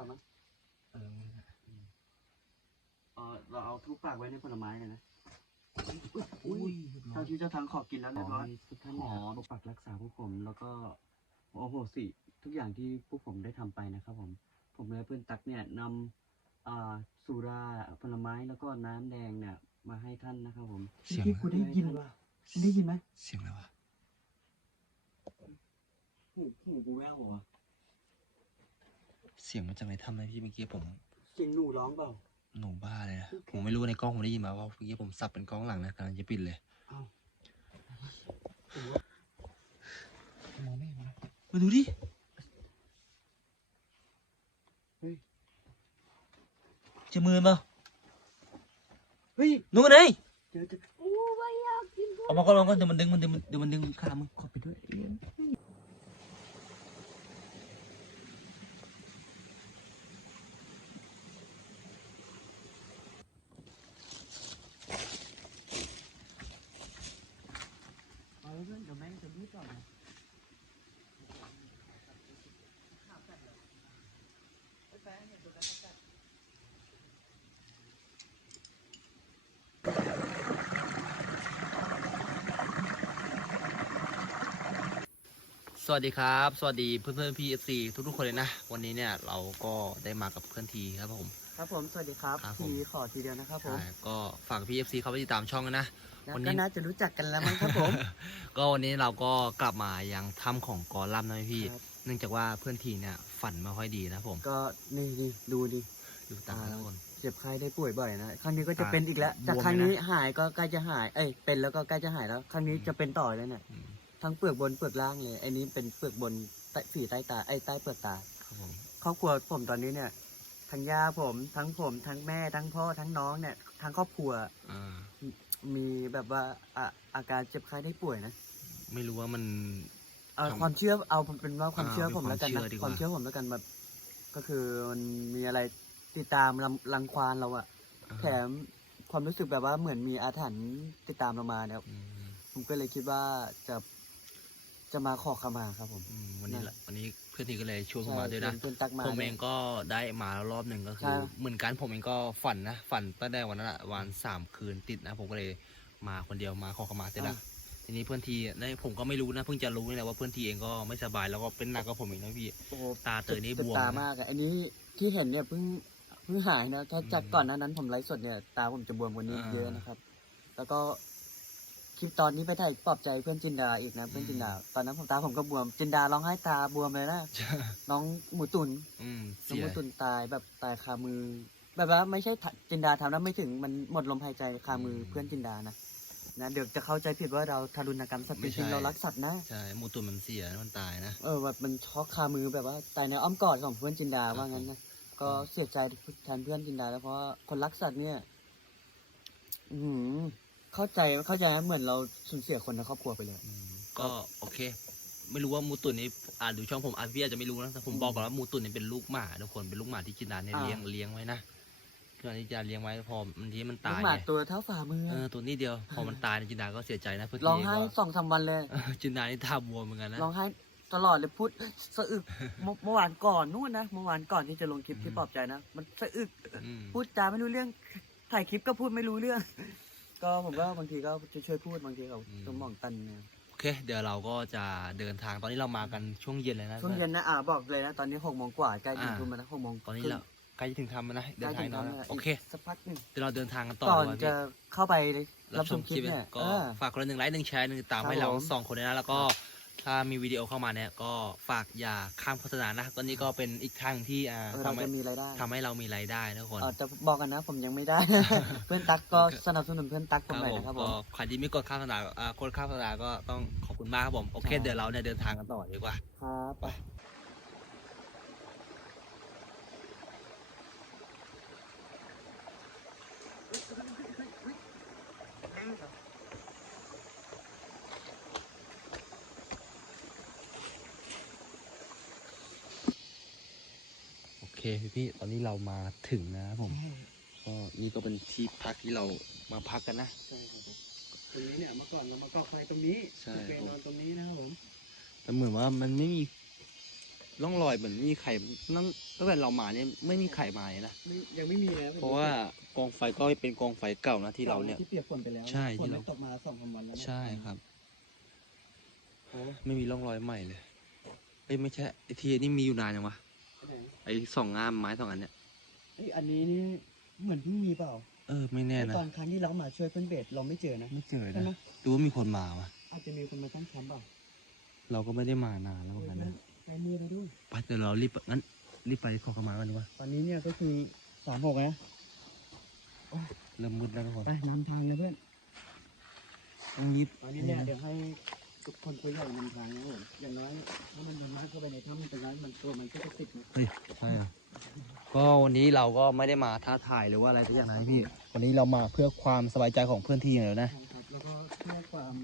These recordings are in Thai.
ว่ามั้งเออเออเราเอาทุกปากไว้ในผลไม้เลยนะอุ้ยเจ้าที่เจ้าทางขอกินแล้วขเรียอบร้อยให้ทุกท่านเนี่ยขอปกปักรักษาพวกผมแล้วก็โอ้โหสิ ทุกอย่างที่พวกผมได้ทำไปนะครับผม ผมและเพื่อนตักเนี่ยนำอ่าสุราผลไม้แล้วก็น้ำแดงเนี่ย มาให้ท่านนะครับผมเสียงที่กูได้ยินว่ะได้ยินไหมเสียงอะไรวะหูหูกูแว่วเหรอวะ เสียงมาจากในถ้ำนะพี่เมื่อกี้ผม เสียงหนูร้องเปล่า หนูบ้าเลยนะผมไม่รู้ในกล้องผมได้ยินมาว่าเมื่อกี้ผมสับเป็นกล้องหลังนะกำลังจะปิดเลยอ้าวผมว่ามองไม่เห็นนะมาดูดิเฮ้ยเจะมือเปล่าเฮ้ยนู่นไงเจอเจอเอามาก่อนเอามาก่อนเดี๋ยวมันดึงมันดึงเดี๋ยวมันดึงขามึงขอไปด้วย เอาเพื่อนเดี๋ยวแม่งจะรีบก่อนนะ สวัสดีครับ สวัสดีเพื่อนเพื่อนๆพี่เอฟซีทุกๆคนเลยนะ วันนี้เนี่ยเราก็ได้มากับเพื่อนทีครับผม ครับผม สวัสดีครับครับผม ทีขอทีเดียวนะครับผมใช่ก็ฝากพี่เอฟซีเขาไปติดตามช่องกันนะ แล้ววันนี้ ก็น่าจะรู้จักกันแล้วมั้งครับผม ก็วันนี้เราก็กลับมายังถ้ำของกอลัมน์นะพี่ ครับ เนื่องจากว่าเพื่อนทีเนี่ยฝันไม่ค่อยดีนะผมก็นี่ดิดูดิ ดูตามอ่าทุกคน เจ็บไข้ได้ป่วยบ่อยนะ ครั้งนี้ก็จะตาเป็นอีกแล้ว จากบวมครั้งเลยนะนี้หายก็ใกล้จะหาย เอ้ย เป็นแล้วก็ใกล้จะหายแล้ว ครั้งนี้อืมจะเป็นต่อแล้วเนี่ย อืม ทั้งเปลือกบนเปลือกล่างเลยไอ้นี้เป็นเปลือกบนใต้ฝีใต้ตาไอ้ใต้เปลือกตาครับผมครอบครัวผมตอนนี้เนี่ยทั้งย่าผม ทั้งผมทั้งแม่ทั้งพ่อทั้งน้องเนี่ยทั้งครอบครัวอ่ามีแบบว่าอะอาการเจ็บไข้ได้ป่วยนะไม่รู้ว่ามัน เอาครับความเชื่อเอาเป็นว่าความอ่าเชื่อเป็นผมแล้วกันนะความเชื่อดีกว่า ความเชื่อผมแล้วกันแบบก็คือมันมีอะไรติดตามรังรังควานเราอะอ่าแถมความรู้สึกแบบว่าเหมือนมีอาถรรพ์ติดตามเรามาเนี่ย อืมผมก็เลยคิดว่าจะ จะมาขอขมาครับผม อืมวันนี้นั่นละวันนี้เพื่อนทีก็เลยชวนผมมาด้วยนะ ใช่เพื่อนตักมาผมเองนี่ยก็ได้มาแล้วรอบหนึ่งก็คืใช่ อ เหมือนกันผมเองก็ฝันนะ ฝันตั้งแต่วันนั้นอะวันสามคืนติดนะ ผมก็เลยมาคนเดียวมาขอขมาเสร็จแล้วทีนี้เพื่อนทีได้ผมก็ไม่รู้นะเพิ่งจะรู้นี่แหละว่าเพื่อนทีเองก็ไม่สบายแล้วก็เป็นหนักกว่าผมอีกนะพี่ โอ้โหตาเตยนี่จ็บวมตานะ มากอะอันนี้ที่เห็นเนี่ยเพิ่งเพิ่งหายนะถ้าจากอืมก่อนหน้านั้นผมไลฟ์สดเนี่ยตาผมจะบวมกว่านี้อ่า เยอะนะครับ แล้วก็ คลิปตอนนี้ไปถ่ายปลอบใจเพื่อนจินดาอีกนะเพื่อนจินดาตอนนั้นผมตาผมก็บวมจินดาร้องไห้ตาบวมเลยนะน้องหมูตุนอืมน้องเสีหยมูตุนตายแบบตายคามือ แบบว่าไม่ใช่จินดาทำแล้วไม่ถึงมันหมดลมหายใจคามือเพื่อนจินดานะนะเดี๋ยวจะเข้าใจผิดว่าเราทารุณกรรมสัตว์จริงๆเรารักสัตว์นะ ใช่หมูตุนมันเสียมันตายนะ เออแบบมันช็อกคามือแบบว่าตายในอ้อมกอดของเพื่อนจินดาครับว่างั้นนะก็เสียใจแทนเพื่อนจินดาแล้วเพราะว่าคนรักสัตว์เนี่ย อือหือ เข้าใจเข้าใจนะเหมือนเราสูญเสียคนในครอบครัวไปเลยอืมก็โอเค ไม่รู้ว่าหมูตุนนี่อ่านดูช่องผมอ่านพี่อาจจะไม่รู้นะแต่ผมอืมบอกก่อนว่าหมูตุนนี่เป็นลูกหมาทุกคนเป็นลูกหมาที่จินดาเนี่ยอ่า เลี้ยงเลี้ยงไว้นะเพื่อนที่จะเลี้ยงไว้พอมันทีมันลูตากยหมาไงตัวเท่าฝ่ามือเออตัวนี้เดียวพอมันตายเนี่ยจินดาก็เสียใจนะเพื่อนร้องไห้ก็สองสามวันเลยเออจินดานี่ตาบวมเหมือนกันนะ ร้องไห้ตลอดเลยพูดสะอึกเมื่อเมื่อวานก่อนนู่นนะเมื่อวานก่อนที่จะลงคลิปที่ปลอบใจนะมันสะอึก อืมพูดจาไม่รู้เรื่อง ถ่ายคลิปก็พูดไม่รู้เรื่อง ก็ผมก็บางทีก็จะช่วยพูดบางทีเขาสมองตันเนี่ยโอเค เดี๋ยวเราก็จะเดินทาง ตอนนี้เรามากันช่วงเย็นเลยนะ ช่วงเย็นนะอ่าบอกเลยนะตอนนี้หกโมงกว่าใกล้ถึงอ่า ทุ่มแล้วนะหกโมงตอนนี้เราใกล้จะถึงทำแล้วนะ เดิใกล้นทางถึงแล้วทำนะแล้วโอเค สักพักหนึ่งเดี๋ยวเราเดินทางกันต่อก่อนดีกว่าจะพี่เข้าไปรัรับบชชมมคคลิลิปปเนี่เนี่ยยก็เออ ฝากคนละหนึ่งไลค์หนึ่งแชร์หนึ่งติดตามครับให้เราผม สองคนด้วยนะแล้วก็ ถ้ามีวิดีโอเข้ามาเนี่ยก็ฝากอย่าข้ามโฆษณานะตอนนี้ก็เป็นอีกทางที่อ่าเออทำเราให้จะมีรายได้ทำให้เรามีรายได้นะทุกคน เออแต่บอกกันนะผมยังไม่ได้ เพื่อนตั๊กก็สนับสนุนเพื่อนตั๊กผมหน่อยนะครับผม ก็ใครที่ไม่กดข้ามโฆษณาอ่ากดข้ามโฆษณาก็ต้องขอบคุณมากครับผม โอเคครับเดี๋ยวเราเนี่ยเดินทางกันต่อดีกว่า ครับไป เคพี่พี่ๆตอนนี้เรามาถึงนะครับผม ก็นี่ก็เป็นที่พักที่เรามาพักกันนะ ใช่ครับตรงนี้เนี่ยเมื่อก่อนเรามาก่อไฟตรงนี้ใช่เป็นนอนตรงนี้นะครับผมแต่เหมือนว่ามันไม่มีร่องรอยเหมือนไม่มีใครนั่งตั้งแต่เรามาเนี่ยไม่มีใครมาเลยนะไม่ยังไม่มีนะเพราะว่ากองไฟก็เป็นกองไฟเก่านะที่เราเนี่ยที่เปียกฝนไปแล้วใช่ฝที่นเราไม่ตกมาสองสามวันแล้วนะใช่ครับโอ้ไม่มีร่องรอยใหม่เลยเอ้ยไม่ใช่ไอทีนี่มีอยู่นานยังวะ ไปไหนไอสองงามไม้สองอันเนี่ยเอ้ยอันนี้นี่เหมือนเพิ่งมีเปล่าเออไม่แน่นะตอนครั้งที่เรามาช่วยเพื่อนเบสเราไม่เจอนะ ไม่เจอใช่ไหมนะดูว่ามีคนมาวะอาจจะมีคนมาตั้งแคมป์เปล่าเราก็ไม่ได้มานานแล้วเหมือนกันนะใช้มือไปด้วย ไปเดี๋ยวเรารีบงั้นรีบไปขอเข้ามากันดีกว่าตอนนี้เนี่ยก็คือสามหกนะเริ่มมืดแล้วทุกคนไปนำทางนะเพื่อนต้องรีบตอนนี้เนี่ยเดี๋ยวให้ ทุกคนคุยกันนำทางนะผมอย่างน้อยถ้ามันเดินมากเข้าไปในถ้ำตรงนั้นมันตัวมันก็จะติดนะเฮ้ยใช่เหรอก็วันนี้เราก็ไม่ได้มาท้าทายหรือว่าอะไรสักอย่างนะพี่ วันนี้เรามาเพื่อความสบายใจของเพื่อนที่อย่างเดียวนะ ครับแล้วก็เพื่อความ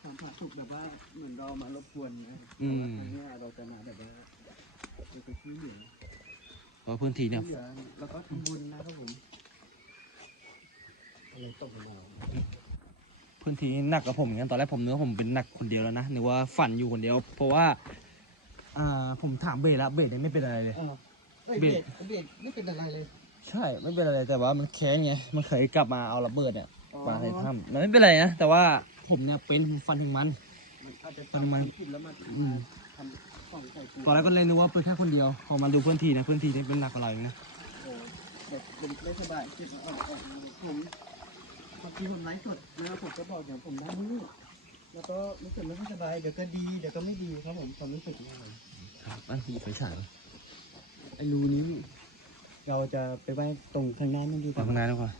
ความผาสุกแบบว่าเหมือนเรามารบกวนนะอืม แต่ว่าครั้งเนี้ยเราจะมาแบบว่าเราจะช่วยเหลือเพราะพื้นที่เนี่ยช่วยเหลือแล้วก็ทำบุญนะครับผมอะไรตกมา พื้นที่หนักกับผมอย่างนั้นตอนแรกผมนึกว่าผมเป็นหนักคนเดียวแล้วนะนึกว่าฝันอยู่คนเดียว เพราะว่า อ่า ผมถามเบสแล้วเบสเนี่ยไม่เป็นอะไรเลย เออเอ้ยเบเบสสเบสไม่เป็นอะไรเลยใช่ไม่เป็นอะไรแต่ว่ามันแค้นไงมันเคยกลับมาเอาระเบิดเนี่ยปาใส่ถ้ำมันไม่เป็นไรนะแต่ว่าผมเนี่ยเป็นผมฟันถึงมัน มันอาจจะทำไมทำผิดแล้วมันอืมทำของใส่กูตอนแรกก็เลยนึกว่าเป็นแค่คนเดียวพอมาดูพื้นที่นะพื้นที่นี่เป็นหนักกว่าเราอีกนะโอ้เด็กเป็นไม่สบายจิตอ่อนอ่อนผม บางทีผมไลฟ์สดแล้วผมก็บอกอย่างผมได้นี่แล้วก็รู้สึกไม่ค่อยสบายเดี๋ยวก็ดีเดี๋ยวก็ไม่ดีครับผมความรู้สึกเนี่ยครับอันที่ไฟฉายไอ้รูนี้ เราจะไปไว้ตรงข้างหน้านั่นดีกฟัว่างข้างหน้าดีกว่า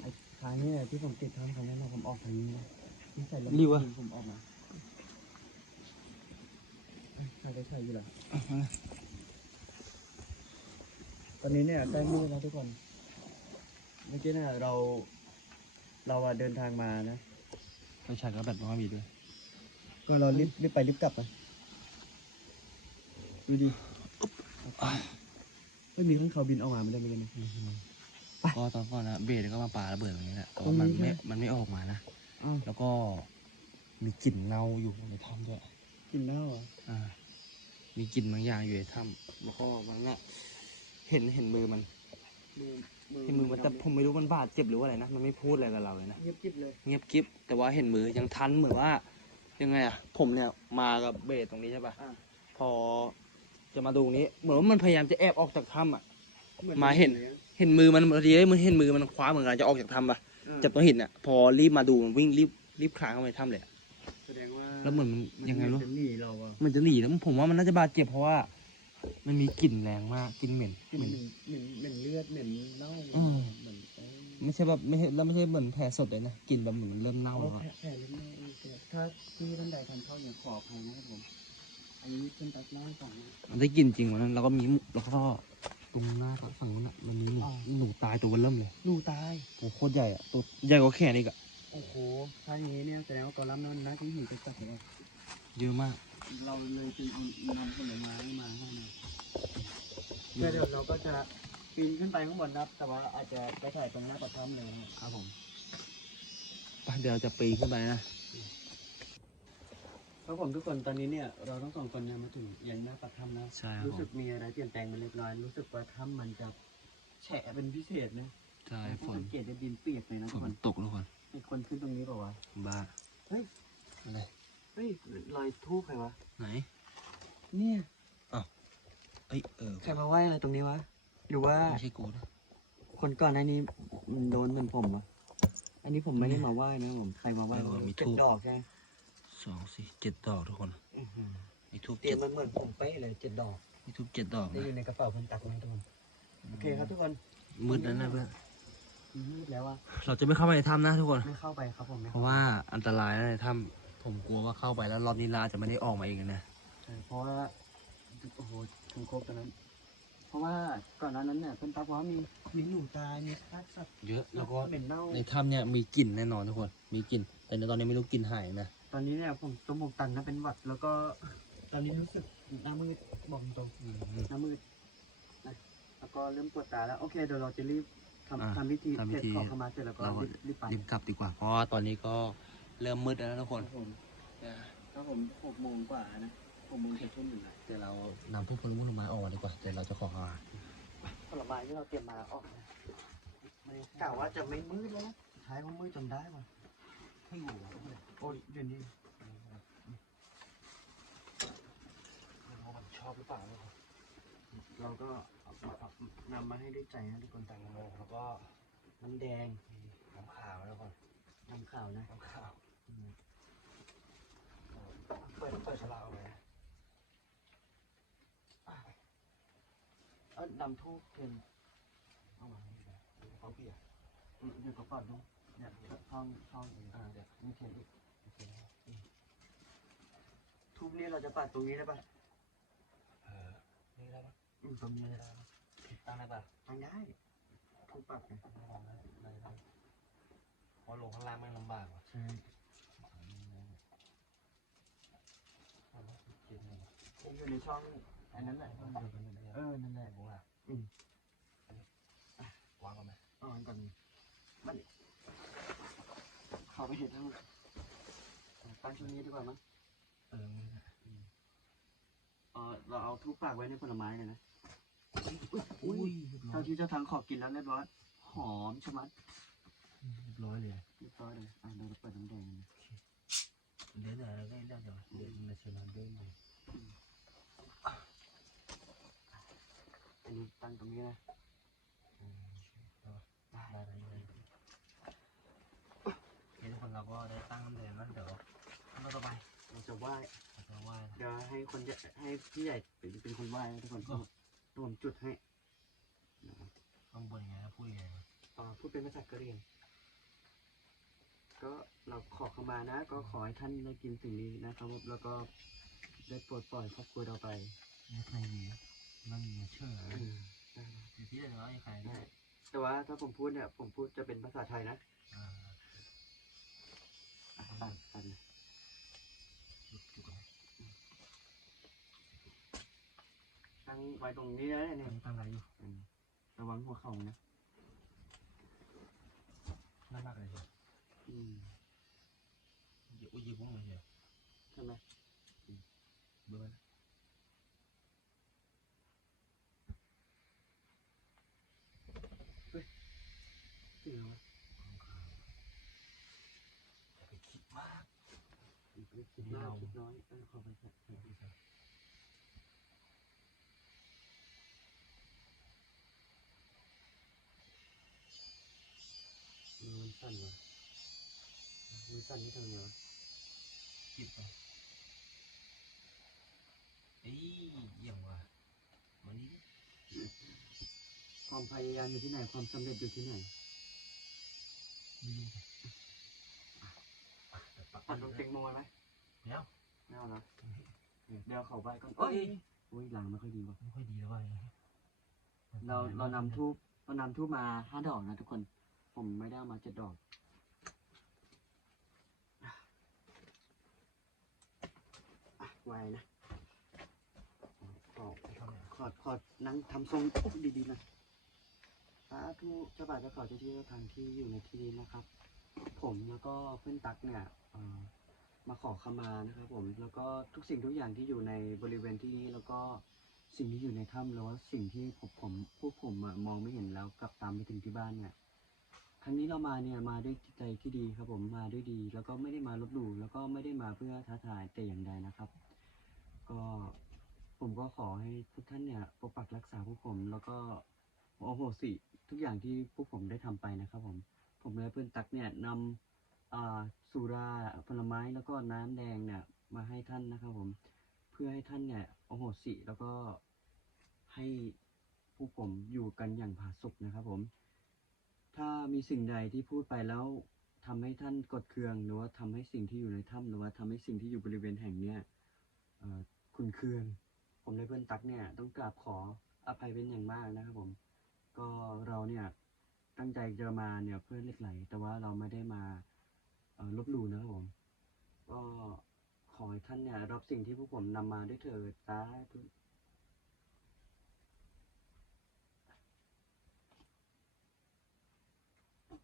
ไอ้ทางนี้ที่ผมติดทางทางนั้นนะผมออกทางนี้นะที่ใส่รถผมออกมาใครจะใช่อยู่หรออะมาเลยตอนนี้เนี่ยใกล้มืดแล้วทุกคน เมื่อกี้เนี่ยเรา เราอะเดินทางมานะไฟฉายก็แบตมันก็มีด้วย ก็เรารีบรีบไปรีบกลับนะดูดิไม่มีข้างเขาวบินออกมาไม่ได้ไม่ได้นะก็ตอนก่อนนะเบสก็มาปาระเบิดตรงนี้แหละแต่ว่ามันตรงนี้ไม่ใช่ไหมมันไม่ออกมานะ อ้าวแล้วก็มีกลิ่นเน่าอยู่ในถ้ำด้วย กินเหล้าเหรอะอ่า มีกลิ่นบางอย่างอยู่ในถ้ำแล้วก็มันน่ะเห็นเห็นมือมันมือ เห็นมือมันแต่ผมไม่รู้มันบาดเจ็บหรือว่าอะไรนะ มันไม่พูดอะไรกับเราเลยนะ เงียบกิ๊บเลย เงียบกิ๊บแต่ว่าเห็นมือยังทันเหมือนว่า ยังไงอะผมเนี่ยมากับเบสตรงนี้ใช่ปะอ่าพอจะมาดูตรงนี้เหมือนว่ามันพยายามจะแอบออกจากถ้ำอะหอนมาเห็น เห็นมือมันพอดีเลยมันเห็นมือมันคว้าเหมือนกันจะออกจากถ้ำปะอ่าจับตัวหินอะพอรีบมาดูมันวิ่งรีบรีบคลานเข้าไปในถ้ำเลยอะแสดงว่าแล้วเหมือนมันยังไงรู้จะหนีเราอะมันจะหนีแล้วผมว่ามันน่าจะบาดเจ็บเพราะว่า มันมีกลิ่นแรงมากกลิ่นเหม็นกลิ่นเหม็นเหม็นเหม็นเหม็นเลือดเหม็นเน่าอืม เหมือนเอ้ยไม่ใช่แบบไม่ใช่แล้วไม่ใช่เหมือนแผลสดเลยนะกลิ่นแบบเหมือนมันเริ่มเน่าเอาแล้วอะ แผลแผลเล็กน้อยเองเสียถ้าที่ท่านใดทำเข้าเนี่ยขออภัยนะครับผมอันนี้เป็นตัดไม้ก่อนนะมันได้กลิ่นจริงวันนั้นเราก็มีหมูแล้วก็ตรงหน้าฝั่งนู้นอะมันมีหนูอ่าหนูตายตัวเบอร์เริ่มเลยหนูตายโอ้โหโคตรใหญ่อะตัวใหญ่กว่าแขนอีกอะโอ้โห ถ้าอย่างนี้เนี่ยแสดงว่ากอลัมน์นั้นน่าจะหิวจะจัดเลยเยอะมาก เราเลยจึงเอานำผลไม้มาให้นะเดี๋ยวเราก็จะปีนขึ้นไปข้างบนนะครับ แต่ว่าอาจจะไปถ่ายตรงหน้าปากถ้ำเลยนะครับผมไปเดี๋ยวเราจะปีนขึ้นไปนะครับผมทุกคนตอนนี้เนี่ยเราทั้งสองคนเนี่ยมาถึงยังหน้าปากถ้ำแล้วใช่ครับรู้ผสึมกมีอะไรเปลี่ยนแปลงไปเล็กน้อยรู้สึกว่าถ้ำมันจะแฉะเป็นพิเศษนะใช่ฝถ้านสังเกตจะดินเปียกเลยนะฝทุกคนนตกทุกคนมีคนขึ้นตรงนี้เปล่าวะบ้า เฮ้ย อะไร เฮ้ยรอย ทูบใครวะ ไหน เนี่ยเอ้ยเออใครมาไหว้อะไรตรงนี้วะ หรือว่าไม่ใช่กูนะคนก่อนหน้านี้มันโดนเหมือนผมวะอันนี้ผมไม่ได้มาไหว้นะผม ใครมาไหว้ผมเจ็ดดอกใช่ไหมสองสี่เจ็ดดอกทุกคนอื้อหือมีทูบเตรียเจ็มดมันเหมือนผมเป๊ะเลยเจ็ดดอกมีทูบเจ็ดดอกได้นะอยู่ในกระเป๋าเพิ่นตักมาทุกคนโอเคครับทุกคนมืดแล้วนะเพื่อนมืดแล้วว่าเราจะไม่เข้าไปในถ้ำนะทุกคน ไม่เข้าไปครับผมไม่เพเข้าราะว่าอันตรายนะในถ้ำ ผมกลัวว่าเข้าไปแล้วรอบนี้เราอาจจะไม่ได้ออกมาเองนะใช่เพราะว่าโอ้โหถึงครบตอนนั้น เพราะว่าก่อนหน้านั้นเนี่ยเพิ่นตักว่ามีมีหนูตายมีซากสัตว์เยอะแล้วก็เหม็นเน่าในถ้ำเนี่ยมีกลิ่นแน่นอนทุกคน มีกลิ่น แต่ในตอนนี้ไม่รู้กลิ่นหายนะ ตอนนี้เนี่ยผมจมูกตันนะเป็นหวัดแล้วก็ตอนนี้รู้สึกหน้ามืดบอกตรงหน้ามืดนะแล้วก็เริ่มปวดตาแล้วโอเคเดี๋ยวเราจะรีบอ่าทำทำพิธีทำพิเสร็จธีขอเข้ามาเสร็จแล้วก็เรารีบรีบไปรีบกลับดีกว่าเพราะว่าตอนนี้ก็ เริ่มมืดแล้วนะทุกคนครับผมนะถ้าผมหกโมงกว่านะหกโมงจะทุ่มหนึ่งอะเดี๋ยวเรานำพวกผลไม้ออกมาดีกว่าเดี๋ยวเราจะขอมาผลไม้ที่เราเตรียมมาออกนะไม่กล่าวว่าจะไม่มืดแล้วนะสุดท้ายก็มืดจนได้ว่ะให้อยู่โอ้ยเดี๋ยวนี้ชอบหรือเปล่าเนี่ยเราก็เอาเอาเอานำมาให้ด้วยใจนะทุกคนแตงโมแล้วก็น้ำแดงน้ำขาวแล้วก่อนน้ำขาวนะน้ำขาวอืม เปิดเปิดฉลากเอาไว้นะเออดำทูบเทียนเอามาให้นะเขาเปียกอืมเดี๋ยวก็ปอดดูเนี่ยช่องช่องอ่าเดี๋ยวมีเทียนอีกทูบนี้เราจะปัดตรงนี้ได้ปะเออนี่ได้ปะอืมตรงนี้ได้ตั้งได้ปะทางได้ทูบปัดไงลองได้ได้ได้เพราะลงข้างล่างไม่ลำบากว่ะใช่ กินเลย อยู่ในช่องอันนั้นแหละเออนั่นแหละบุ้งอะอืมวางกันไหมเอาอันก่อนมันเขาไปเห็นทั้งตั้งช่วงนี้ดีกว่ามั้งเออเออเราเอาทูบปากไว้ในผลไม้กันนะอุ้ยเรียบร้อเท่าที่เจ้าทางขอบกินแล้วเรียบร้อยหอมชะมัดเรียบร้อยเลยเรียบร้อยเลยอะเดี๋ยวเราเปิดน้ำแดงกันะเดี๋ยวเดี๋ยวเราได้เดี๋ยวเดี๋ยวเดี๋ยวมันจะมาด้วยเลย อันนี้ตั้งตรงนี้นะอืมได้ได้ได้ได้เห็นคนเราก็ได้ตั้งน้ำแดงแล้วเดี๋ยวขั้นตอนต่อไปเราจะไหว้เราจะไหว้นะเดี๋ยวให้คนใหญ่ให้พี่ใหญ่เป็นเป็นคนไหว้นะทุกคนเออรวมจุดให้นะครับข้างบนยังไงนะพูดยังไงนะอ่าพูดเป็นภาษากะเหรี่ยงก็เราขอเข้ามานะ ก็ขอให้ท่านได้กินสิ่งนี้นะครับแล้วก็ ได้ปลดปล่อยครอบครัวเราไปไม่เคยมีมันมีเชื่ออืมได้เดี๋ยวพี่จะน้อยใครได้ได้แต่ว่าถ้าผมพูดเนี่ย ผมพูดจะเป็นภาษาไทยนะอ่าอะตัดตัดนะจุดจุดนะตั้งไว้ตรงนี้นะเนี่ยตั้งอะไรอยู่อืมระวังหัวเข่านะน่ามากเลยเชียวอืมเดี๋ยวอุ้ยยิบบุ้งเลยเชียวใช่ไหม เบื่อนะจริงเหรอวะอย่าไปคิดมากไม่คิดมากคิดน้อยเออขอไปเถอะมือมันสั่นวะมือสั่นนี่ทำไงวะ คิดไปเอ้ยเยี่ยมว่ะวันนี้ความพยายามอยู่ที่ไหน ความสำเร็จอยู่ที่ไหนไม่รู้ไงอะเดี๋ยวปักตัดลงเต็งโมไหมเดี๋ยวไม่เอาละเดี๋ยวเขาไปก่อนเอ้ยอุ้ยหลังไม่ค่อยดีว่ะไม่ค่อยดีแล้วว่ะเราเรานำทูบเรานำทูบมาห้าดอกนะทุกคน ผมไม่ได้เอามาเจ็ดดอกอะไวนะขอ ไปทำเนี่ยขอขอนั่งทำทรงอุ๊ยดีๆนะสาธุเจ้าบ่าวเจ้าขอเจ้าที่เจ้าทางที่อยู่ในที่นี้นะครับ ผมแล้วก็เพื่อนตั๊กเนี่ยเอ่อมาขอขมานะครับ ผมแล้วก็ทุกสิ่งทุกอย่างที่อยู่ในบริเวณที่นี้แล้วก็สิ่งที่อยู่ในถ้ำแล้วาสิ่งที่ผมผมพวกผมอะมองไม่เห็นแล้วกลับตามไปถึงที่บ้านเนี่ย ครั้งนี้เรามาเนี่ยมาด้วยจิตใจที่ดีครับผมมาด้วยดี แล้วก็ไม่ได้มาลบหลู่แล้วก็ไม่ได้มาเพื่อท้าทายแต่อย่างใดนะครับ ก็ ผมก็ขอให้ทุกท่านเนี่ยปกปักรักษาพวกผม แล้วก็โอโหสิทุกอย่างที่พวกผมได้ทำไปนะครับผม ผมและเพื่อนตักเนี่ยนำอ่าสุราผลไม้แล้วก็น้ำแดงเนี่ยมาให้ท่านนะครับผม เพื่อให้ท่านเนี่ยโอโหสิแล้วก็ให้พวกผมอยู่กันอย่างผาสุกนะครับผม ถ้ามีสิ่งใดที่พูดไปแล้วทำให้ท่านกดเคืองหรือว่าทำให้สิ่งที่อยู่ในถ้ำหรือว่าทำให้สิ่งที่อยู่บริเวณแห่งเนี้ยเอ่อคุณเคือง ผมและเพื่อนตักเนี่ย ต้องกราบขออภัยเป็นอย่างมากนะครับผม ก็เราเนี่ยตั้งใจจะมาเนี่ยเพื่อเล็กไหล แต่ว่าเราไม่ได้มาลบหลู่นะครับผม ก็ขอให้ท่านเนี่ยรับสิ่งที่พวกผมนำมาด้วยเถิดสาธุ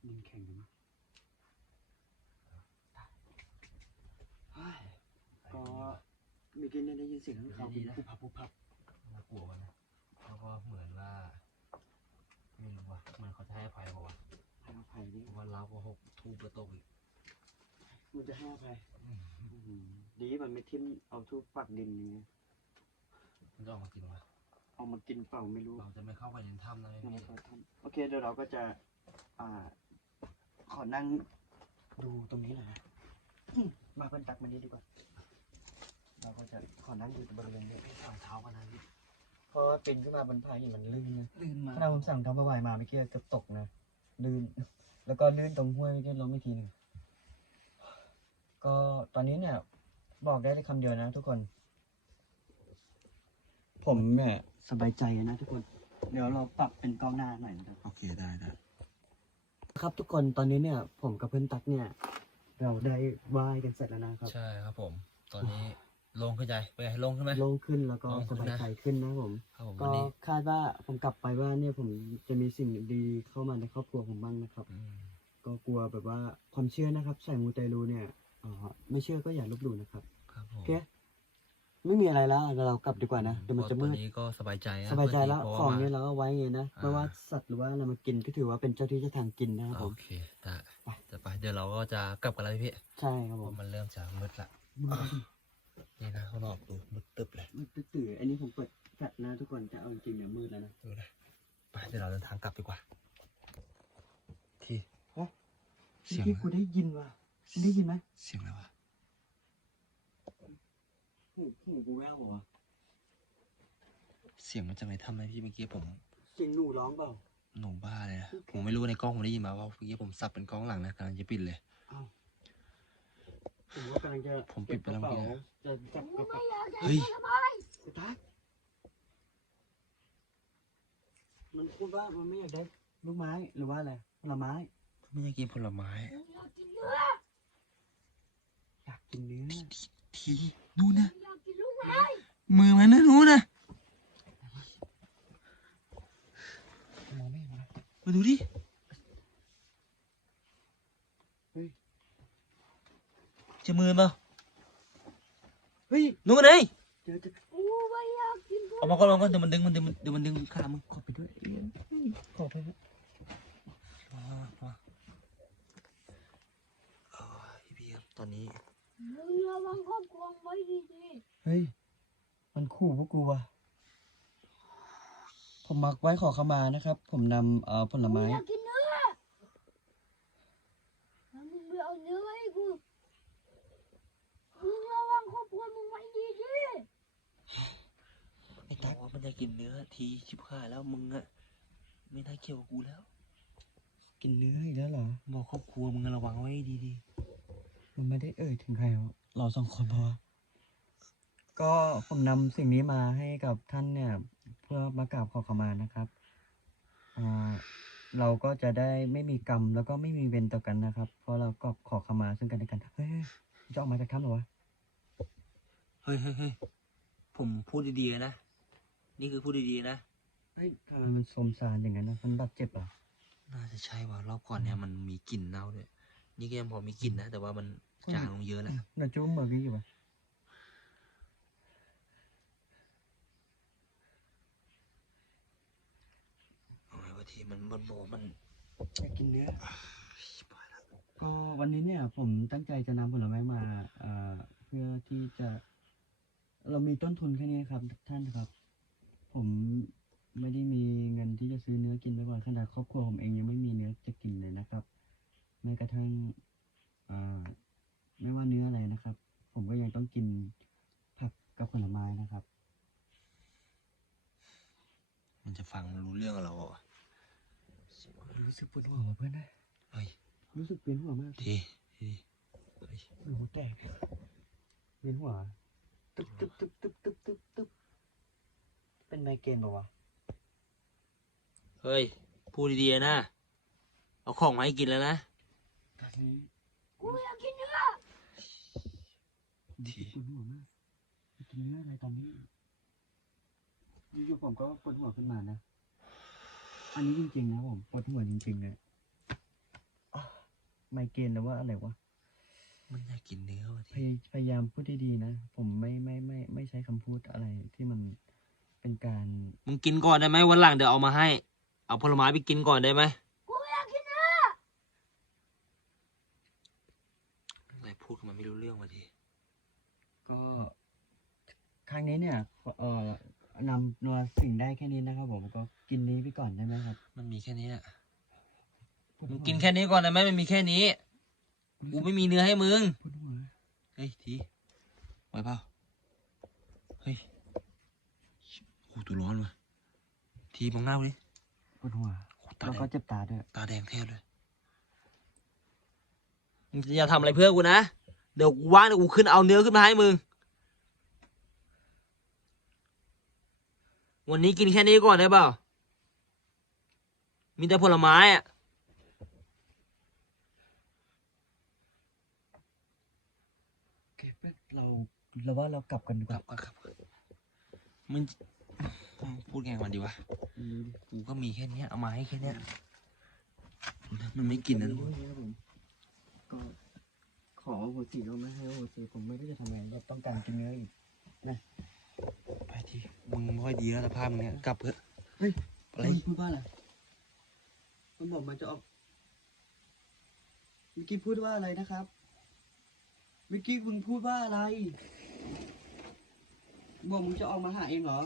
ดินแข็งอยู่มั้ยเฮ้ยก็ อกี้เนี่ยได้ยินเสียงข้างเขาดีๆนะ ปุ๊บพับปุ๊บพับน่ากลัววะนะแล้วก็เหมือนว่าไม่รู้ว่าเหมือนเขาจะให้อภัยบอกว่าให้อภัยนี่เพราะว่าเราก็หกทูบกระตกอีกมันจะให้อภัยอืมดีมันไม่ทิ่มเอาทุบปักดินอย่างเงี้ยมันจะออกมากินวะเอามากินเปล่าไม่รู้ เราจะไม่เข้าไปในถ้ำนะยังพี่ไม่เคยทำโอเคเดี๋ยวเราก็จะ อ่า ขอนั่งดูตรงนี้หน่อยนะอืมมาเพื่อนตักมานี่ดีกว่า เราก็จะขอนั่งอยู่บริเวณนี้ถอยเท้ากันนะพี่เพราะว่าปีนขึ้นมาบนผาหินมันลื่นนะลื่นมาขณะผมสั่งทำประวายมาเมื่อกี้เกือบตกนะลื่น แล้วก็ลื่นตรงห้วยเมื่อกี้ล้มอีกทีหนึ่งก็ตอนนี้เนี่ย บอกได้คำเดียวนะทุกคน ผมเนี่ยสบายใจนะทุกคน เดี๋ยวเราปรับเป็นกล้องหน้าหน่อยนะครับโอเคได้ได้ครับทุกคนตอนนี้เนี่ย ผมกับเพื่อนตั๊กเนี่ย เราได้ไหว้กันเสร็จแล้วนะครับ ใช่ครับผม ตอนนี้โลงขึ้นใจไปนไงโลงขึ้นไหม โล่งขึ้นแล้วก็โล่งขึ้สนนะ บายใจขึ้นนะครับผม ครับผมก็วันนี้คาดว่าผมกลับไปว่าเนี่ยผมจะมีสิ่งดีเข้ามาในครอบครัวผมบ้างนะครับ อืมก็กลัวแบบว่าความเชื่อนะครับใส่มูเตลูเนี่ยอ๋อไม่เชื่อก็อย่าลบหลู่นะครับครับผโอมเคไม่มีอะไรแล้วเดี๋ยวเรากลับดีกว่านะเดี๋ยวมันจะมืตดอนนี้ก็สบายใจนะสบายใจแล้วพระของมาเนี่ยเราก็ไว้ไงนะอ่า ไม่ว่าสัตว์หรือว่าอะไรมากินก็ถือว่าเป็นเจ้าที่เจ้าทางกินนะครับผโอม เคได้ไป จะไปเดี๋ยวเราก็จะกลับกันแล้วพี่ใช่ครับเพผมราะมันเริ่มจะมืดละมืด นี่นะข้างนอกดูมืดตึ๊บเลยมืดตื่นๆอันนี้ผมเปิดแฟลชนะทุกคนจะเอาจริงๆเนี่ยมืดแล้วนะดูนะไปเดี๋ยวเราเดินทางกลับดีกว่า ที่เฮ้ยเสียงที่กูได้ยินว่ะได้ยินไหมเสียงอะไรวะหูหูกูแว่วเหรอวะเสียงมันจะไม่ทำนะพี่เมื่อกี้ผม เสียงหนูร้องเปล่าหนูบ้าเลยนะโอเคผมไม่รู้ในกล้องผมได้ยินมาว่าเมื่อกี้ผมสับเป็นกล้องหลังนะกำลังจะปิดเลย อ้าว ผมว่ากำลังจะผมปิดไปแล้วเมื่อกี้นะจะจับกระเป๋าเฮ้ยไอ้ตั๊กมันพูดว่ามันไม่อยากได้ลูกไม้หรือว่าอะไรผลไม้ ไม่อยากกินผลไม้ อยากกินเนื้อทีนู่นนะมือมันนะนู่นนะมองไม่เห็นนะมาดูดิ เฮ้ย เจะมือเปล่าเฮ้ยนู่นไงเจอจะเอามาก่อนเอามาก่อนเดี๋ยวมันดึงมันดึงเดี๋ยวมันดึงขามึงขอไปด้วยเอี้ยขอไปด้วยมามาเออพี่พี่ครับตอนนี้มึงระวังครอบครัวไว้ดีเฮ้ยมันขู่พวกกูว่ะผมมักไว้ขอขมานะครับ ผมนำเอ่อผๆลมึงไม้อยากกินเนื้อแล้วมึงไปเอาเนื้อให้กู มึงระวังครอบครัวมึงไว้ดีดิ ไอ้ตักว่ามันจะกินเนื้อ ทีชิบหายแล้วมึงอะไม่ได้เกี่ยวกับกูแล้ว กินเนื้ออีกแล้วเหรอ บอกครอบครัวมึงระวังไว้ดีดีมันไม่ได้เอ่ยถึงใครหรอกเราสองคนเพราะว่าก็ผมนำสิ่งนี้มาให้กับท่านเนี่ย เพื่อมากราบขอขมานะครับอ่าเราก็จะได้ไม่มีกรรมแล้วก็ไม่มีเวรต่อกันนะครับ เพราะเราก็ขอขมาซึ่งกันและกันเฮ้ยเฮ้ยจะออกมาจากถ้ำเหรอวะเฮ้ยเฮ้ยเฮ้ยผมพูดดีๆนะ นี่คือพูดดีๆนะเฮ้ยทำไมมันสมสารอย่างนั้นนะมันบาดเจ็บเหรอน่าจะใช่ว่ารอบก่อนเนี่ยมันมีกลิ่นเน่าด้วยนี่ก็ยังพอมีกลิ่นนะแต่ว่ามันจางลงเยอะแล้วน่าจุ้มเหมือนกันอยู่ปะเอาไงวะทีมันมันบอกว่ามันอยากกินเนื้อชิบหายแล้วก็วันนี้เนี่ย ผมตั้งใจจะนำผลไม้มาเอ่อเพื่อที่จะ เรามีต้นทุนแค่นี้ครับ ท่านครับ ผมไม่ได้มีเงินที่จะซื้อเนื้อกินไปก่อนขนาดครอบครัวผมเองยังไม่มีเนื้อจะกินเลยนะครับแม้กระทั่งอ่าไม่ว่าเนื้ออะไรนะครับ ผมก็ยังต้องกินผักกับผลไม้นะครับ มันจะฟังรู้เรื่องกับเราเหรอวะรู้สึกปวดหัวว่ะเพื่อนนะเฮ้ยรู้สึกเวียนหัวมากทีทีเฮ้ยหูแตกเวียนหัวตึ๊บตึ๊บตึ๊บตึ๊บตึ๊บตึ๊บตึ๊บ เป็นไมเกรนเปล่าวะเฮ้ย พูดดีๆนะ เอาของมาให้กินแล้วนะ ตอนนี้กูอยากกินเนื้อรู้สึกปวดหัวมากจะกินเนื้ออะไรตอนนี้อยู่ๆผมก็ปวดหัวขึ้นมานะ อันนี้จริงๆนะผมปวดหัวจริงๆเลยอะไมเกรนหรือว่าอะไรวะ มันอยากกินเนื้อวะพทียพยายามพูดดีๆนะ ผมไม่ไม่ไม่ไม่ใช้คำพูดอะไรที่มัน เป็นการมึงกินก่อนได้ไหมวันหลังเดี๋ยวเอามาให้ เอาผลไม้ไปกินก่อนได้ไหมกูอยากกินเนื้ออะไรพูดกันมาไม่รู้เรื่องวะทีก็ ครั้งนี้เนี่ยเอ่อนำนัวสิ่งได้แค่นี้นะครับ ผมก็กินนี้ไปก่อนได้ไหมครับมันมีแค่นี้อะมึงกินแค่นี้ก่อนได้ไหมมันมีแค่นี้กูไม่มีเนื้อให้มึง พูดหัว เฮ้ยทีไหวเปล่าเฮ้ยโอ้ ตัวร้อนว่ะ ทีมองหน้ากูดิปวดหัวโอ้ตาแล้วแดก็งเจ็บตาด้วยตาแดงแทบเลย มึงจะทำอะไรเพื่อกูนะ เดี๋ยวกูว่างเดี๋ยวกูขึ้นเอาเนื้อขึ้นมาให้มึง วันนี้กินแค่นี้ก่อนได้เปล่า มีแต่ผลไม้อะโอเคเป๊ะเราเราว่าเรากลับกันดีกกลัว่าบก่อนครับ มัน พูดไงวันดีวะอืมกูก็มีแค่เนี้ยเอามาให้แค่เนี้ย มันไม่กินนะทุกคนครับผมก็ขอโหสิก็ไม่ให้โหสิผมไม่รู้จะทำไงก็ต้องการกินเนื้ออีกไปทีมึงไม่ค่อยดีแล้วสภาพมึงเนี่ยกลับเถอะเฮ้ยอะไรมันพูดว่าอะไรมันบอกมันจะออกเมื่อกี้พูดว่าอะไรนะครับเมื่อกี้มึงพูดว่าอะไรบอกมึงจะออกมาหาเองเหรอ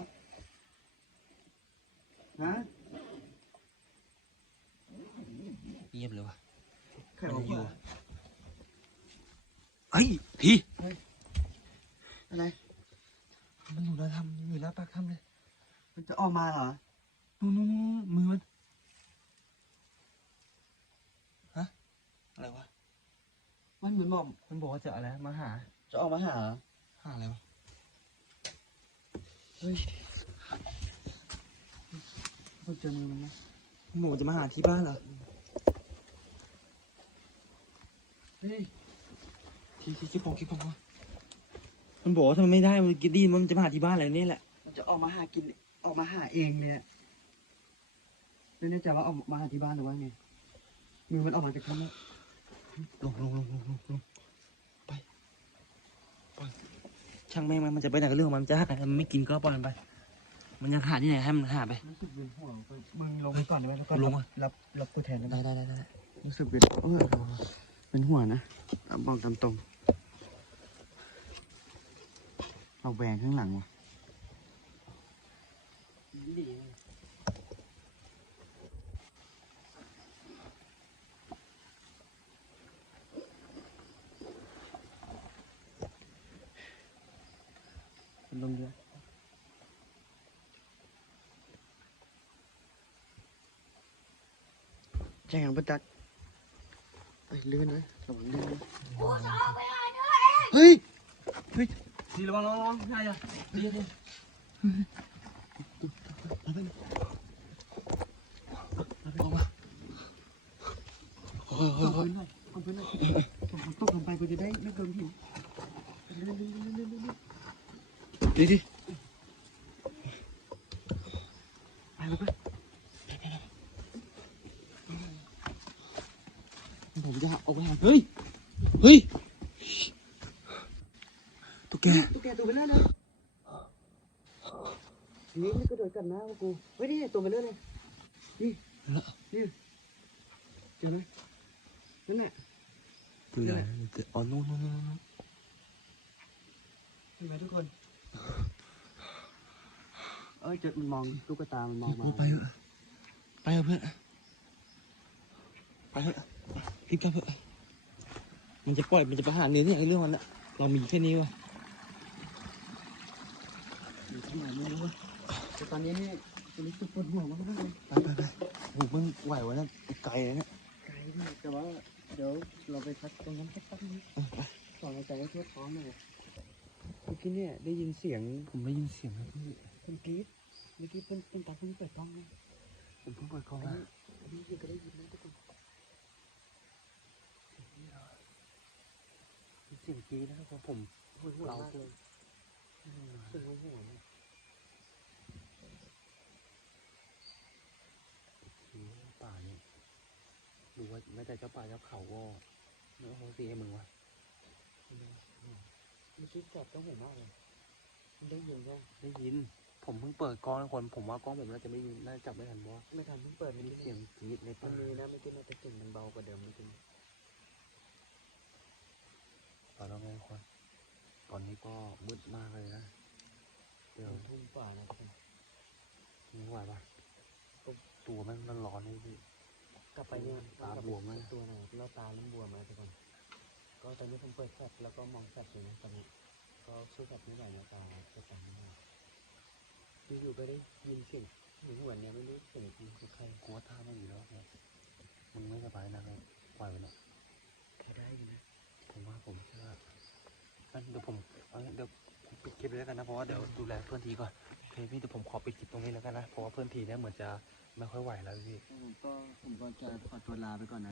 ฮะเงียบเลยวะใครบอกว่าเฮ้ยทีอะไรมันอยู่หน้าถ้ำอยู่หน้าปากถ้ำเลย มันจะออกมาเหรอนู่นนู่นมือมันฮะอะไรวะมันเหมือนบอกมันบอกว่าจะอะไรมาหา จะออกมาหาเหรอหาอะไรวะเฮ้ย คุณเจอมือมันไหมมันบอกว่าจะมาหาที่บ้านเหรอ เฮ้ยที่ที่ที่พอคิดพอมันบอกว่าทำไมไม่ได้ มันกินดีมันจะมาหาที่บ้านอะไรเนี่ยแหละ มันจะออกมาหากินออกมาหาเองเนี่ยไม่แน่ใจว่าออกมาหาที่บ้านหรือว่าไง มือมันออกมาจากข้างนอกลงลงลงลงลงลงไป ไป ช่างแม่งมันมันจะไปไหนก็เรื่องของมันมันจะหามันไม่กินก็ปล่อยมันไป มันยังหาที่ไหนให้มันหาไป รู้สึกเวียนหัวไปมึงลงไปก่อนได้ไหมแล้วก็ลงอะรับรับกูแทนได้ไหมได้ได้ได้ได้รู้สึกเวียนเออเป็นหัวนะเอาบอกตามตรงเราแหวงข้างหลังว่ะเป็นลมเรือ แจ้งประจักษ์ไอ้ยลื่นเลยระวังลื่นเลยกูจะออกไปหาเนื้อเองเฮ้ย เฮ้ยทีระวังระวังระวังใช่จ้ะดีดีออกมาเฮ้ยขเฮ้อยเฮ้ยพื้นหน่อยขอพื้นหน่อยผมตกลงไปกูจะได้ไม่เกินผิวเร็วๆๆๆๆดีดี ไปแล้วไปผมจะเอาไปหา เฮ้ย เฮ้ยตุ๊กแก ตุ๊กแกตัวไปแล้วนะนี่ไม่ก ระโดดกัดหน้ากูเฮ้ยนี่ตัวไปแล้วเลยนี่นี่เจอไหมนั่นแหละตัวใหญ่อ๋อนู่นนู่นนู่นนู่นเห็นไหมทุกคนเอ้ยจะมันมองตุ๊กตา มันมองมาไปเถอะไปเถอะเพื่อน ไปเถอะรีบกลับเถอะมันจะปล่อย มันจะไปหาเนื้อเนี่ยไอ้เรื่องมันอะเรามีแค่นี้วะอยู่ที่ไหนไม่รู้เว้ย แต่ตอนนี้นี่รู้สึกปวดหัวมากๆเลยไปไปไปโอ้โหมันไหววะนั่นอีกไกลเลยเนี่ยไกลมากแต่ว่าเดี๋ยวเราไปพักตรงนั้นสักแป๊บนึงเออไปสอนใจให้ทั่วท้องหน่อยเมื่อกี้เนี่ยได้ยินเสียงผมได้ยินเสียงนะพี่คนกรี๊ดเมื่อกี้เป็นเป็นตาเพิ่งเปิดกล้องนะผมเพิ่งเปิดกล้องอันมานี้อันนี้ยังก็ได้ยินนะทุกคนเสียงกรี๊ดนะครับผมเราเสียงหัวๆป่าเนี่ย ดูว่าแม้แต่เจ้าป่าเจ้าเขาก็ไม่โหสิให้มึงวะเมื่อกี้แสบต้องหูมากเลยมันได้ยินใช่ไหมได้ยิน ผมเพิ่งเปิดกล้องให้คน ผมว่ากล้องผมน่าจะไม่ยินน่าจะจับไม่ทันเพราะว่าไม่ทันเพิ่งเปิดมันมีมีเสียงกรีดในมัป่านมีนะเมื่อกี้มันจะเสียงมันเบากว่าเดิมเมื่อกี้ตอนนั้นไงคนตอนนี้ก็มืดมากเลยนะเดี๋ยวทุ่มกว่านะทุกคนไม่ไหวปะตัวแม่งมันร้อนเลยพี่ กลับไปเนี่ยตาบวมไหม ตัวไหนเราตาเริ่มบวมแล้วทุกคนก็ตอนนี้ผมเปิดแฟลชแล้วก็มองแฟลชอยู่นะตอนนี้ ก็สู้กับไม่ไหวนะตาจะตาไม่ไหวอยู่ๆก็ได้ยินเสียงหนึ่งหัวนเนี่ยไม่รู้เสียงจริงคือใครกลัวท่าไม่อยู่แล้วไงมึงไม่สบายนะไงปล่อยไปเนาะพอได้อยู่นะผมว่าผมเชื่องั้นเดี๋ยวผมเอางั้นเดี๋ยวผมปิดคลิปเลยแล้วกันนะเพราะว่าเดี๋ยวดูแลเพื่อนทีก่อนโอ เคพี่เดี๋ยวผมขอปิดคลิปตรงนี้แล้วกันนะ เพราะว่าเพื่อนทีเนี่ยเหมือนจะไม่ค่อยไหวแล้วพี่ ผมก็ผมก็จะขอตัวลาไปก่อนนะ